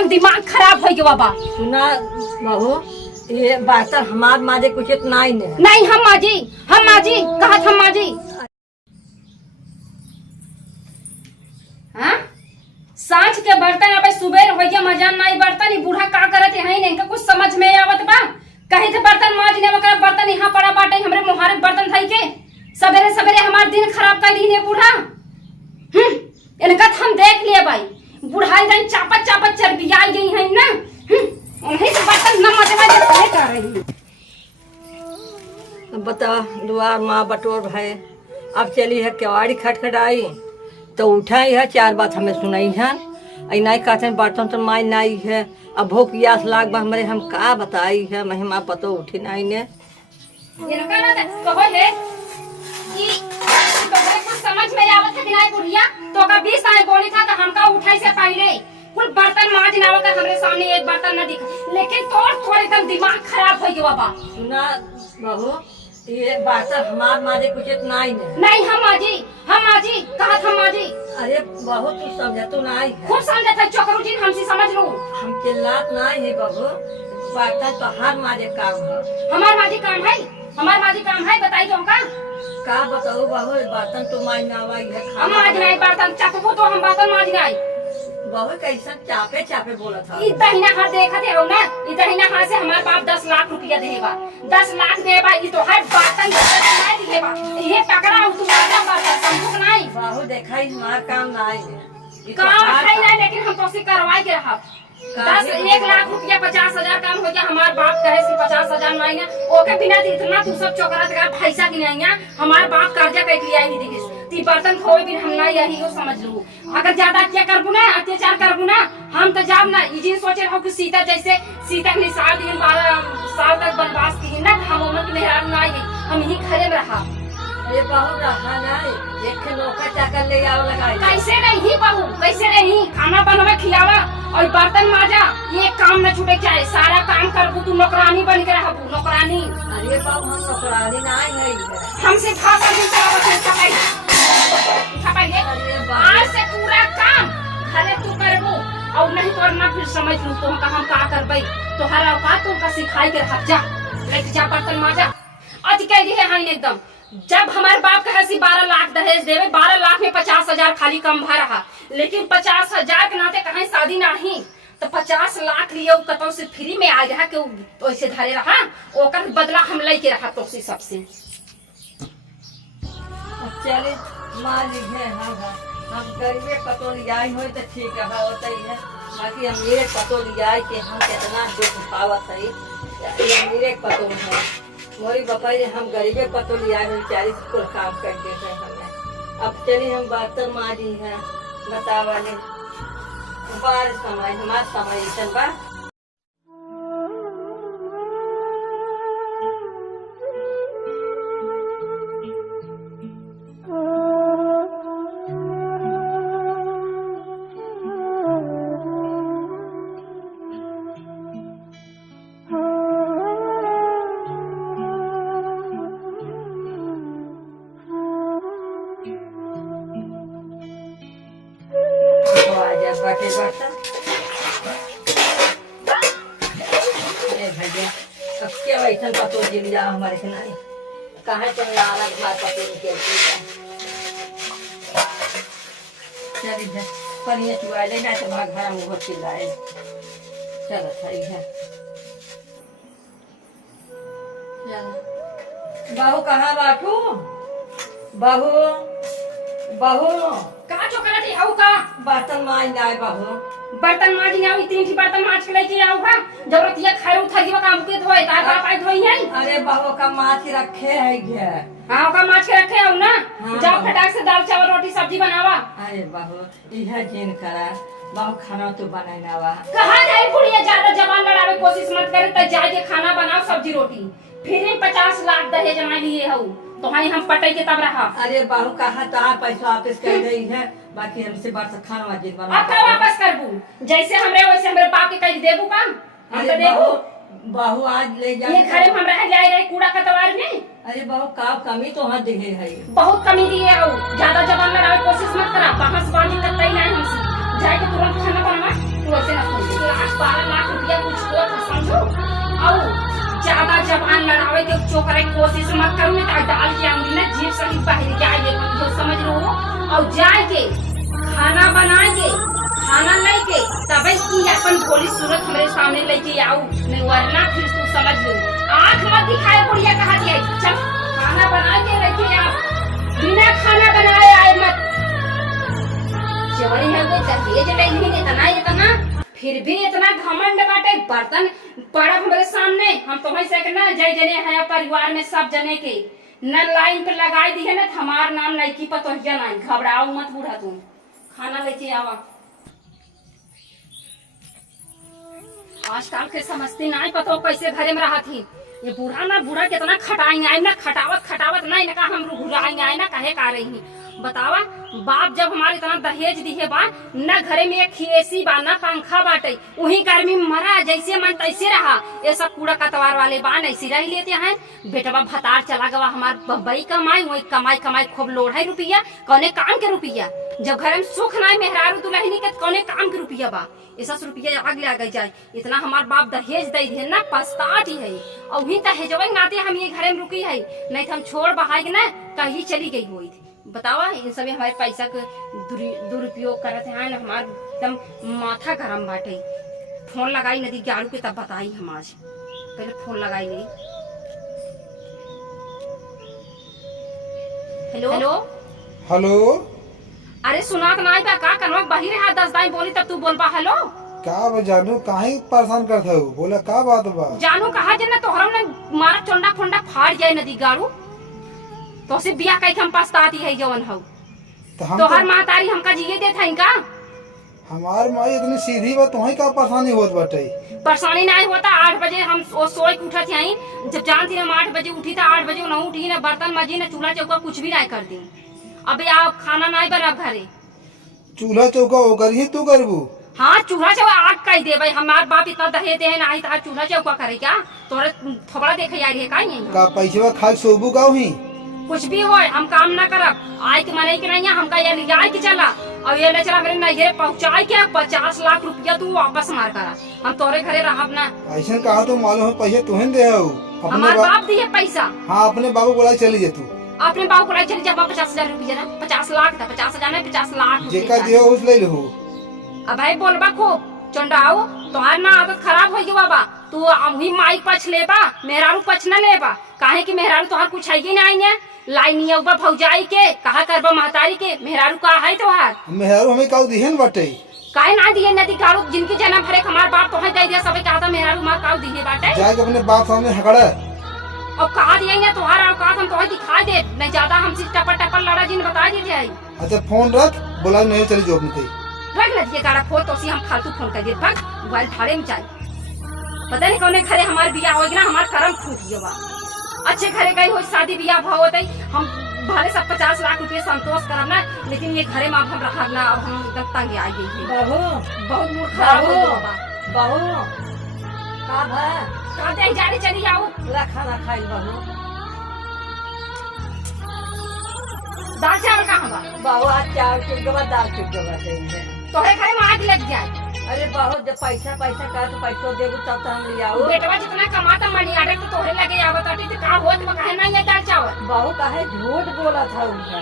एकदम दिमाग खराब हो गया बाबा। सुना बहू, ये बर्तन हमार माजे कुछ इतना ही नहीं। नहीं हम माजी कहा हम माजी। हाँ सांझ के बर्तन अब सुबह हो गया मजान नहीं बर्तन, बूढ़ा का करत है नहीं इनका कुछ समझ में आवत बा। कहे थे बर्तन माजने वकरा बर्तन यहाँ पड़ा बाटे हमरे मुहारे बर्तन धई के सवेरे सवेरे हमार दिन खराब कर दी बूढ़ा। इनका हम देख लिए भाई बुढ़ाई दिन चापत चापत चरबियाई गई है ना। उन्हीं से बर्तन न मजवा जे कर रही। बता दुआर माँ बटोर भाई अब चली है केवाड़ी खटखटाई तो उठाई है, चार बात हमें सुनाई है। नहीं कहते बर्तन तो माई नहीं है, अब भूख प्यास लाग हमारे हम का बताई है महिमा पतो उठी नहीं ने। इनका ना कहो है कि तोहरे कुछ समझ में आवत है कि नहीं बुढ़िया, तो का 20 साल बोली था कि हमका उठाई से पहले कुल बर्तन माज ना होकर हमरे सामने एक बर्तन न दिखा, लेकिन थोड़ा एकदम दिमाग खराब हो गया बाबा। सुना बहू, ये बर्तन हमार माजे कुछ इतना ही नहीं हम माजी कहा हम माजी। अरे बहुत तू समझ तू नहीं है। खूब समझा था चोकरू जी हमसे समझ लो। हम चिल्लात नहीं है बहू, बर्तन तो हर माजे काम है। हमार माजी काम है बताई तो हमका का बताऊ बहू, बर्तन तो माई ना आई है। हम माज नहीं बर्तन चकबो तो हम बर्तन माज नहीं। बहू कैसा चापे चापे बोला था। इतना हाथ देखा थे ना, इतना हाथ से हमारे पास 10 लाख रुपया देगा, 10 लाख देगा ये तो हर बर्तन देगा। ये पकड़ा तू माजा बर्तन समझ नहीं। बहू देखा ही हमार काम नहीं है। काम है नहीं, लेकिन हम तो उसे करवाई के रहा 1 लाख रुपया 50,000 काम हो गया। हमारे बाप कहे से 50,000 नहीं है ओके बिना इतना तू सब चौकरत का पैसा की नहीं है। हमारे बाप कर्जा कह लिया ही देखिस ती बर्तन खोए भी हम नहीं यही समझ लू। अगर ज्यादा क्या करबू ना अत्याचार करबू ना हम तो जाब ना ये सोचे रहो कि सीता जैसे सीता के 12 साल तक वनवास की ना हम उम्र की मेहरारू नहीं है, हम यही खड़े में रहा। ये बहू रहा नहीं एक नौका चाकर ले आओ लगाई। कैसे नहीं बहू कैसे नहीं, खाना बनवा खिलावा और बर्तन माजा ये काम न छूटे चाहे सारा काम करबू तू नौकरानी बन के रहबू नौकरानी। अरे बाबू हम नौकरानी नहीं है, हमसे भाषा भी आज से पूरा काम खाले तू करबू और नहीं करना फिर समझ लू तुम हम का करबई तो हर औकात तुमका सिखाई के रख जा लेके जा बर्तन माजा। अति कह दी है एकदम जब हमारे बाप कहे सी 12 लाख दहेज देवे 12 लाख में 50,000 खाली कम भा रहा, लेकिन 50,000 के नाते कहीं शादी नहीं तो 50 लाख लिए कतौ से फ्री में आ रहा के वैसे धरे रहा ओकर बदला हम लेके रहा तो सबसे। चले मान लीजिए हम गरीबे पतो लियाई हो तो ठीक है होता ही है, बाकी हम मेरे पतो लियाई के हम कितना दुख पावत है मेरे पतो है। मोरी बपाई ने हम गरीबे पतो लिया बेचारी को काम कर देते हमें। अब चलिए हम बर्तन मारी है बतावाले बार समय हमारा समय ऐसा बा। हमारे नहीं कहा पतो चलिए पनिया चुआ लेना तो घर में बहुत चिल्लाए। चलो सही है बहू कहाँ बाटू बहू कहाँ चौकरा थी हाउ का बर्तन मांज आए बहू बर्तन मांज नहीं आई 3 बर्तन मांज के लेके आओ का जरूरत ये खाए उठाई काम के धोए तार बाप आई धोई है। अरे बहू का माछ रखे है ये हां का माछ के रखे हो ना जाओ फटाक से दाल चावल रोटी सब्जी बनावा। अरे बहू यह जिन करा बहू खाना तो बनाना वा कहां जाए बुढ़िया ज्यादा जवान लड़ावे कोशिश मत करे त जाके खाना बनाओ सब्जी रोटी फिर 50 लाख दहेज जमा लिए हो तो हाई हम पटाई के तब रहा। अरे बहू कहा तो पैसा वापस कर गई है बाकी हमसे बरस खाना वाजिब बना अब का वापस करबू जैसे हमरे वैसे हमरे बाप के कह देबू का हम तो देबू बहू आज ले जा ये घरे में हम रह जाए रहे कूड़ा कतवार में। अरे बहू का कमी तो हां दिए है बहुत कमी दिए हो ज्यादा जवान लड़ावे कोशिश मत करा बहस बाजी करता ही नहीं हमसे जाके तुरंत खाना बनवा तू ऐसे ना चोकरे के चोकरे की कोशिश मत करो, नहीं तो डाल के अंगली ना जीभ से बाहर जाए जो समझ लो। और जाए के खाना बनाए के खाना लेके तबे की अपन भोली सूरत हमारे सामने लेके आओ, नहीं वरना फिर तू समझ लो। आँख मत दिखाए बुढ़िया, कहा दिया चल खाना बना के लेके आओ, बिना खाना बनाए आए मत। जवानी है वो दहेज नहीं इतना इतना, फिर भी इतना घमंड बाटे। बर्तन पड़ा हमारे सामने, हम तुम्हें से ना जय जने है परिवार में सब जने के न लाइन पे लगाई दी है ना हमार नाम लड़की पर तो नहीं। घबराओ मत बूढ़ा, तुम खाना लेके आवा। आजकल के समझती नहीं पता कैसे घरे में रहा थी ये बूढ़ा ना बूढ़ा कितना खटाएंगे आए ना, खटावत खटावत नहीं ना हम घुराएंगे आए ना कहे का रही बतावा। बाप जब हमारे इतना दहेज दिए बा न घरे में एक खिएसी बा ना पंखा बाटे, वही गर्मी में मरा जैसे मन तैसे रहा। ये सब कूड़ा कतवार वाले बान ऐसी रह लेते हैं। बेटवा भतार चला गवा हमार बई कमाई, वही कमाई कमाई खूब लोढ़ है रुपया, कौने काम के रुपया। जब घर में सुख नहीं मेहरारू दुल्हनी के कौने काम के रुपया बा, ऐसा रुपया आगे आगे जाए। इतना हमार बाप दहेज दे दिए ना पछताती है। और वही दहेजवा नाते हम ये घरे में रुकी है, नहीं तो हम छोड़ बहाई ना कहीं चली गई हुई थी। बतावा इन सभी हमारे पैसा के दुरुपयोग करते हैं। हमार एकदम माथा गरम बाटे। फोन लगाई नदी ग्यारू के तब बताई हम आज, पहले फोन लगाई नहीं। Hello hello hello. अरे सुना तो नहीं का कनवा बाहर है 10 दाई बोली तब तू बोलबा हेलो। का बा जानू काहे परेशान करता हो, बोला का बात बा। जानू कहा जे ना तोहरा ने मारा चोंडा फोंडा फाड़ जाए नदी गारू, तो से बिया कई हम पछताती है जवन हो। तोहर महतारी हमका जिए देत है का। हमार माई इतनी सीधी बा, तुम्हें का परेशानी होत बाटे। परेशानी नहीं होता। 8 बजे हम सोए के उठत हई, जब जानती हम 8 बजे उठी था 8 बजे न उठी, न बर्तन मजी न चूल्हा चौका कुछ भी नहीं कर दी। अबे आप खाना नहीं बना घरे, चूल्हा चौका ओकर ही तू करबू। हाँ चूल्हा चौका आग कह दे भाई। हमार बाप इतना दहेज दे नहीं तो चूल्हा चौका करे क्या। तोरे थोड़ा देखे आ रही है का यही का पैसा खा सोबू का ही कुछ भी हो हम काम ना करब। आय के मने के नहीं हमका ये लिया के चला और ये ले चला मेरे नैहरे पहुंचाए के 50 लाख रुपया तू वापस मार करा, हम तोरे घरे रहब ना। ऐसा कहा तो मालूम है पैसा तुहन दे हो। हमार बाप दिए पैसा। हाँ अपने बाबू बोला चली जा तू। अपने बाबू को चली जा 50,000 रुपया ना, 50 लाख था 50,000 नहीं 50 लाख जेका दियो उस ले लो। अब भाई बोलबा खूब चंडाओ तोहार ना आदत खराब हो गई बाबा। तू अभी माई पछ लेबा मेहरारू पछ न लेबा, काहे कि मेहरारू तोहार कुछ है ही नहीं है। लाई नहीं उबा भौजाई के कहा करबा महतारी के मेहरारू का है तोहार। मेहरारू हमें काऊ दिहन बाटे, काहे ना दिए नदी गारू जिनकी जन्म भरे हमार बाप तोहे दे दिया सबे कहा था मेहरारू मार काऊ दिए बाटे। जाके अपने बाप सामने हकड़ा और कहा दिया ना तोहार औकात हम तोहे दिखा दे, नहीं ज्यादा हमसे टपर टपर लड़ा जिन बता दे जाए। अच्छा फोन रख, बोला नहीं चली जो अपने रख ल दिए गाड़ा फोन तो हम फालतू फोन कर दे भाग मोबाइल थारे में जाए। पता नहीं कौन घरे हमारे बियाह होगी ना हमार करम फूट गया बा। अच्छे घरे गई हो शादी बियाह भाव होते हम भले सब 50 लाख रुपये संतोष करब ना, लेकिन ये घरे में अब हम रखब ना। अब हम एकदम तंग आ गई है। बहू बहुत मूड खराब हो गया बा। बहू का भा कहते हैं जाने चली आओ पूरा खाना खाई बहू। दाल चावल कहाँ बा। बहू आज चावल चुप दाल चुप है तोहरे घरे में आग लग जाए। अरे बहुत जब पैसा पैसा का तो पैसो देबू तब तो हम ले आओ। बेटवा जितना कमाता मनी आडे तो तोहरे लगे आवत आटे तो का होत में काहे नहीं है दाल चावल। बहू काहे झूठ बोला था उनका,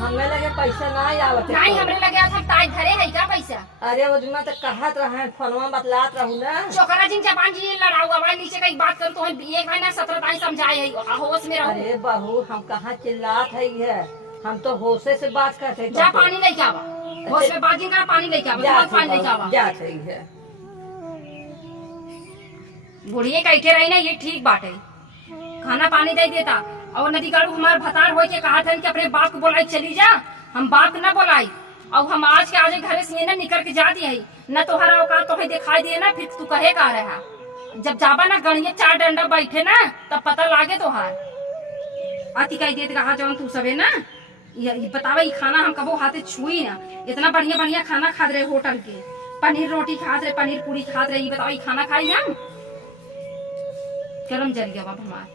हमें लगे पैसा ना आवत नहीं हमरे लगे था ताई घरे है का पैसा। अरे वो जुमा तक कहत रहे फोनवा बतलात रहू ना। चोकरा जिन जबान जी लड़ाऊ आवाज नीचे का बात कर तो हम एक है ना 17 ताई समझाए है होश में रहो। अरे बहू हम कहाँ चिल्लात है, हम तो होशे से बात करते। जा पानी लेके आवा, होश में बाजिंग का पानी लेके आवा, पानी लेके आवा। जा रही है बुढ़िए कैठे रही ना ये ठीक बात है, खाना पानी दे देता। और नदी गाड़ू हमारे भतार हो के कहा था कि अपने बाप को बोलाई चली जा, हम बाप को न बोलाई। और हम आज के आज घरे से न निकल के जाती है न तोहरा औकात तो दिखाई दिए ना, फिर तू कहे का रहा। जब जाबा ना गणिये 4 डंडा बैठे ना तब पता लागे तोहार अति कह दे कहा जौन तू सबे ना ये बतावा ये खाना हम कबो हाथे छुई ना। इतना बढ़िया बढ़िया खाना खाद रहे होटल के, पनीर रोटी खाद रहे पनीर पूरी खाद रहे, ये बतावा ये खाना खाई हम गरम जल गया बाप हमार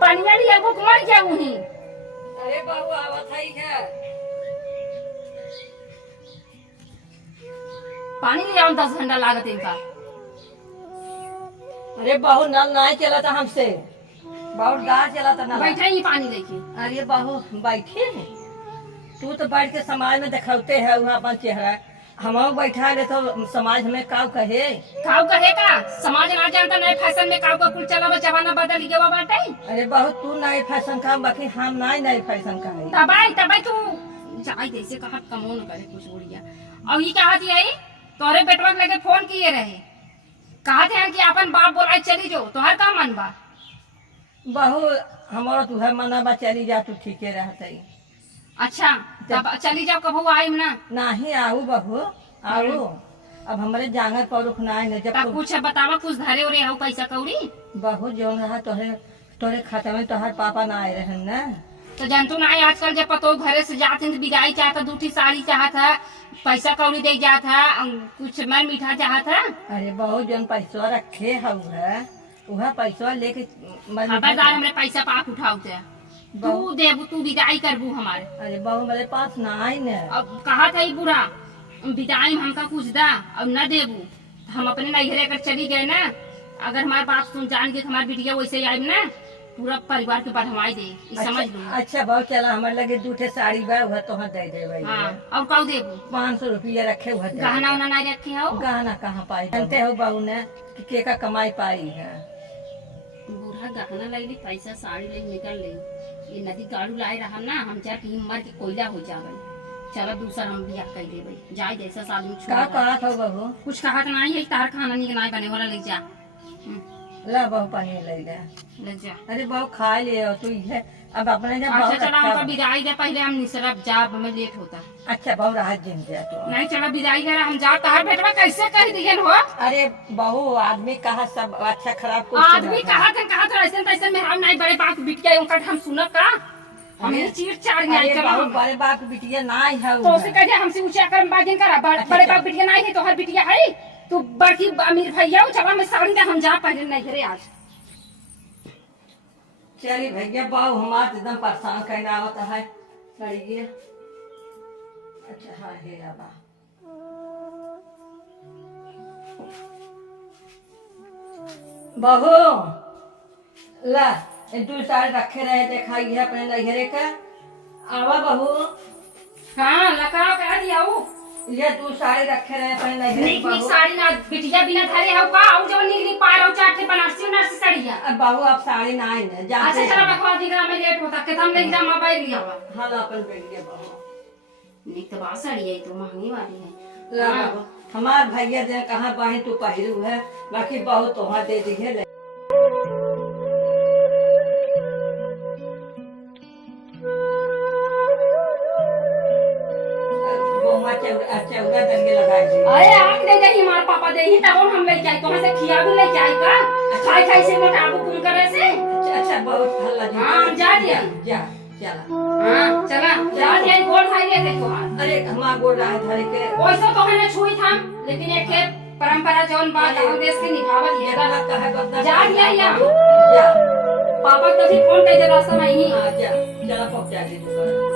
पनिया लिया भूख मर गया वही। अरे बहू आवत है पानी ले आओ 10 घंटा लागत इनका। अरे बहू नल नहीं चला था हमसे, बहुत गार चला था नल। बैठा ही पानी लेके। अरे बहू बैठे है, तू तो बैठ के समाज में दिखाते है वहाँ अपन चेहरा, हम बैठा ले तो समाज में काव कहे। काव कहेगा समाज ना जानता नए फैशन में काव का कुल चला बा जमाना बदल गया बाटे। अरे बहुत तू नए फैशन का, बाकी हम नहीं नए फैशन का है। तबाई तू जाई जैसे कहा कमो न करे कुछ बढ़िया। और ये कहा थी आई तोरे बेटवा के लगे फोन किए रहे, कहा थे कि अपन बाप बोला चली जो तोहर का मन बा। बहू हमारा तुहर मना बा, चली जा तू ठीके रहते। अच्छा तब चली जाओ कबू आई ना। नहीं आऊ बहू आऊ, अब हमारे जांगर परुख नहीं न तब जब कुछ बतावा कुछ धरे उरे हो पैसा कौड़ी। बहू जो रहा तोहरे तोरे खाता में तोहर पापा ना आए रहे न। तो जानतू ना आजकल जब पतो घरे से जाते हैं बिगाई चाहता, दूठी साड़ी चाहता, पैसा कौड़ी दे जाता, कुछ मैं मीठा चाहता। अरे बहू जो पैसा रखे है वह पैसा लेके खबरदार हमरे पैसा पाक उठाओते तू देबू तू विदाई करबू हमारे। अरे बहू मेरे पास ना आई न। अब कहा था ये बुरा विदाई में हमका कुछ दा अब न देबू, हम अपने नैहरे अगर चली गए ना, अगर हमारे बाप सुन जान के हमारी बिटिया वैसे आई ना पूरा परिवार के बढ़वाई दे, समझ लो। अच्छा बहुत चला हमारे लगे दूठे साड़ी बा वह तो दे दे। हाँ और कौ देबू 500 रुपया रखे हुए गहना उना नहीं रखे हो। गहना कहाँ पाई जानते हो बहू ने कि के का कमाई पाई है। बूढ़ा गहना ले ली पैसा साड़ी ले निकल ले, ये नदी गाड़ू लाए रहा ना हम चाह कि मर के कोयला हो जावे। चलो दूसरा हम बियाह कर देवे जाए जैसा साल में का कहा था बहू। कुछ कहा तो नहीं है तार खाना नहीं बने वाला ले जा। ला बहू पानी ले ले। ले जा। अरे बहू खा लियो तू ये अब अपने जब अच्छा बहुत चला अच्छा हमका विदाई दे पहले हम निसरब जा हमें लेट होता। अच्छा बहू राहत जिम जा तो। नहीं चला विदाई दे हम जा तार बेटवा कैसे कह दियन हो। अरे बहू आदमी कहा सब अच्छा खराब कुछ आदमी कहा था ऐसे तैसे में हम नहीं बड़े बाप बिटिया उनका हम सुनब का हमें चीर चाड़ नहीं अरे चला। बहू बड़े बाप बिटिया नहीं है तो उसे कहे हमसे ऊंचा कर बाजिन करा बड़े बाप बिटिया नहीं है तो हर बिटिया है तू बड़की अमीर भैया चला मैं साड़ी दे हम जा पहले नहीं करे आज। चलिए भैया बहू हमारे एकदम परेशान करना होता है लड़िए। अच्छा हाँ हे बा बहू ला तू सारे रखे रहे थे खाई है अपने नैहरे का आवा बहू। हाँ लकड़ा कह दिया ये तू सारे रखे रहे अपने नैहरे निक की निक बहू। साड़ी ना बिटिया बिना धरे हो का और जो निक निक पारो चाटे बनारसी नरसी साड़िया। अब बहू आप साड़ी ना आई न अच्छा जानते चला बखवा दिगा मैं लेट होता के हम लेके जा मोबाइल लिया हुआ। हाँ ला अपन बेटिया बहू निक तो बात साड़ी है तो महंगी वाली है। ला बहू हमार भैया दे कहाँ बाही तू पहिरू है बाकी बहू तो वहाँ दे दी है। चौरा दंगे लगाई दी। अरे आग दे दे हमारे पापा दे ही तब हम ले जाए तो से खिया भी ले जाए का खाई खाई से मोटाबू कुम करे से। अच्छा बहुत हल्ला जी। हाँ जा दिया जा चला। हाँ चला जा दिया गोल खाई ले देखो। अरे हमारा गोड़ रहा है धरे के वैसे तो हमने छुई था लेकिन एक खे परंपरा जौन बात हम देश के निभावत ये है बात कहे बता जा दिया या जा पापा कभी फोन कर दे रास्ता में ही। हाँ जा चला पहुंचा दे।